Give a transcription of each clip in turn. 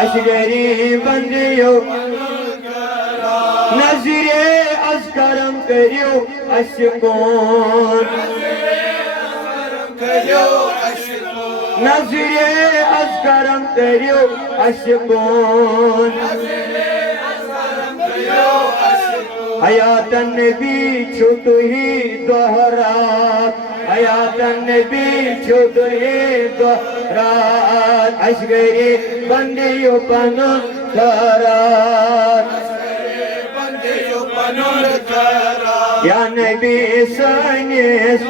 اشگری بندیو نظر از کرم کریو اشکون نظر از کرم کریو اشکون حیات النبی چھو ہی دہرات حیات النبی چھو ہی دہرات اشگری بندیو پنن کرات یا نبی سانیس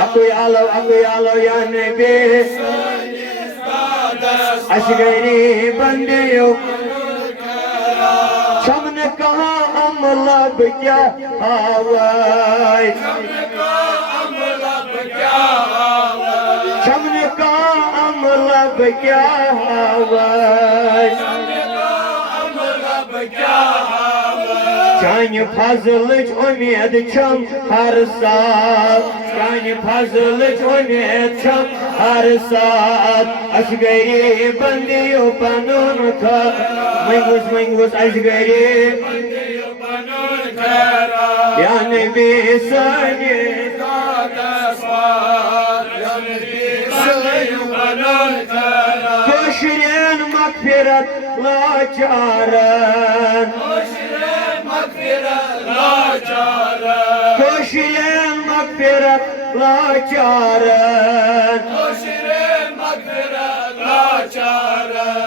اکوی آلو یا نبی اشگری بندیو چھم نے کہا عملہ بکیا آوائی چھم نے کہا عملہ بکیا آوائی چانہِ فضلٕچ اُمید چھم ہر ساتھ چانہِ فضلٕچ اُمید چھم ہر ساتھ اشگری بندیو پنن منگوس اشگری یا نبی سانی کوشرین مغفرت لاچارن کوشرین مغفرت لاچارن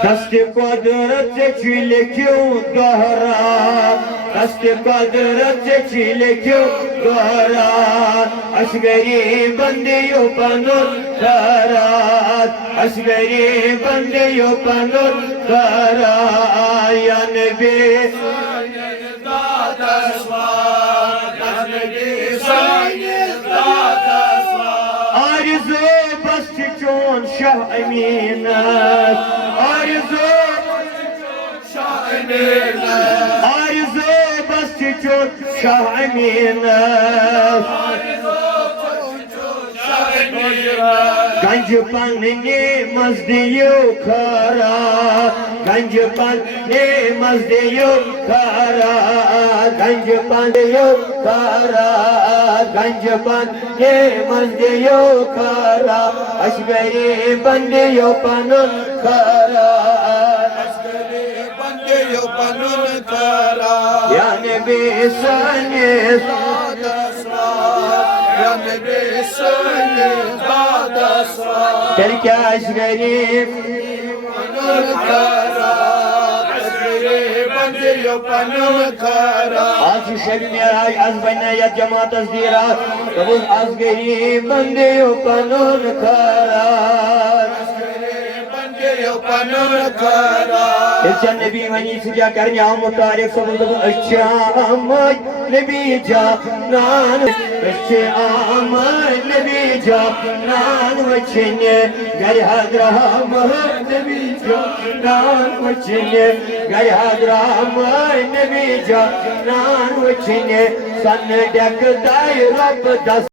دست قدرت سے چھلے کیوں دہرات دست قدرت سے چھلے کیوں دہرات اشگری بندیو پنن کرات اشگری بندیو پنن کرات یا نبی آرزو بس چون شاہ امینت آرزو بس چون شاہ امینت گنج پننی مزدیو کھارا گنج پننی مزدیو کھارا گنج پننیو کھارا گنج پننی مزدیو کھارا اشگری بندیو پنن کھارا اشگری بندیو پنن کھارا یا نبی سانی یا نبی سانی تیل کیا اشگری پنن کھارا اشگری بندیو پنن کھارا آج شب میراج از بنیت جماعت از دیرات قبول اشگری بندیو پنن کھارا اچھا نبی ونی سجا کرنی آمد تاریخ سبب دبن اچھا آمد نبی جانان اچھا آمد نبی جانان وچھنے گر حضرام نبی جانان وچھنے گر حضرام نبی جانان وچھنے سن ڈیک دائی رب دس